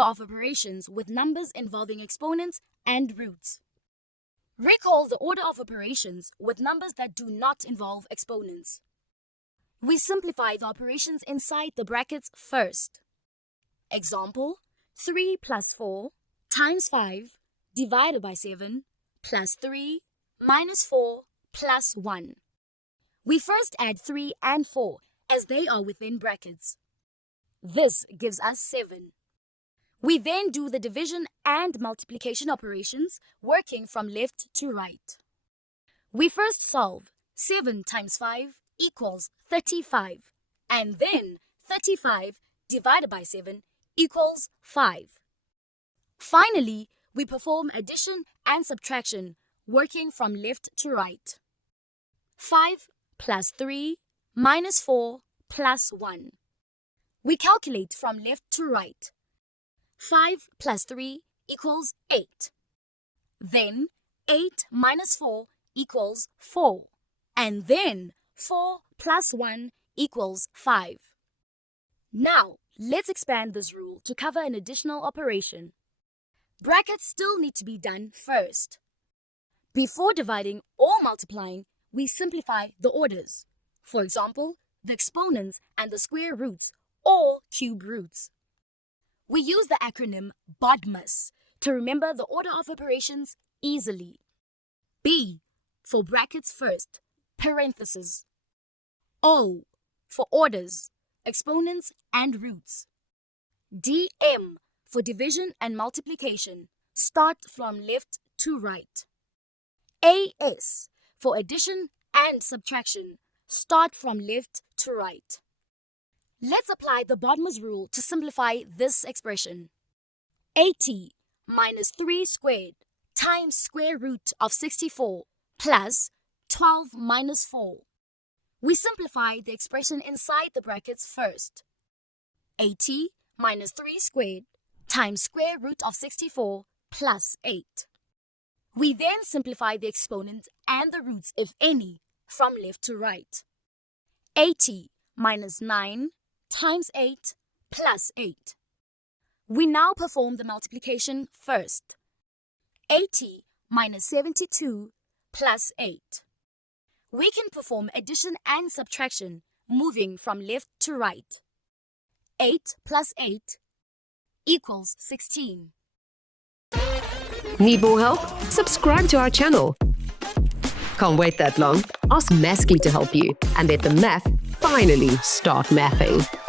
order of operations with numbers involving exponents and roots. Recall the order of operations with numbers that do not involve exponents. We simplify the operations inside the brackets first. Example, 3 plus 4 times 5 divided by 7 plus 3 minus 4 plus 1. We first add 3 and 4 as they are within brackets. This gives us 7. We then do the division and multiplication operations working from left to right. We first solve 7 times 5 equals 35, and then 35 divided by 7 equals 5. Finally, we perform addition and subtraction working from left to right. 5 plus 3 minus 4 plus 1. We calculate from left to right. 5 plus 3 equals 8. Then 8 minus 4 equals 4. And then 4 plus 1 equals 5. Now, let's expand this rule to cover an additional operation. Brackets still need to be done first. Before dividing or multiplying, we simplify the orders. For example, the exponents and the square roots or cube roots. We use the acronym BODMAS to remember the order of operations easily. B for brackets first, parentheses. O for orders, exponents and roots. DM for division and multiplication, start from left to right. AS for addition and subtraction, start from left to right. Let's apply the BODMAS rule to simplify this expression. 80 minus 3 squared times square root of 64 plus 12 minus 4. We simplify the expression inside the brackets first. 80 minus 3 squared times square root of 64 plus 8. We then simplify the exponents and the roots, if any, from left to right. 80 minus 9 times 8 plus 8. We now perform the multiplication first. 80 minus 72 plus 8. We can perform addition and subtraction, moving from left to right. 8 plus 8 equals 16. Need more help? Subscribe to our channel. Can't wait that long? Ask Mathly to help you and let the math finally start mathing.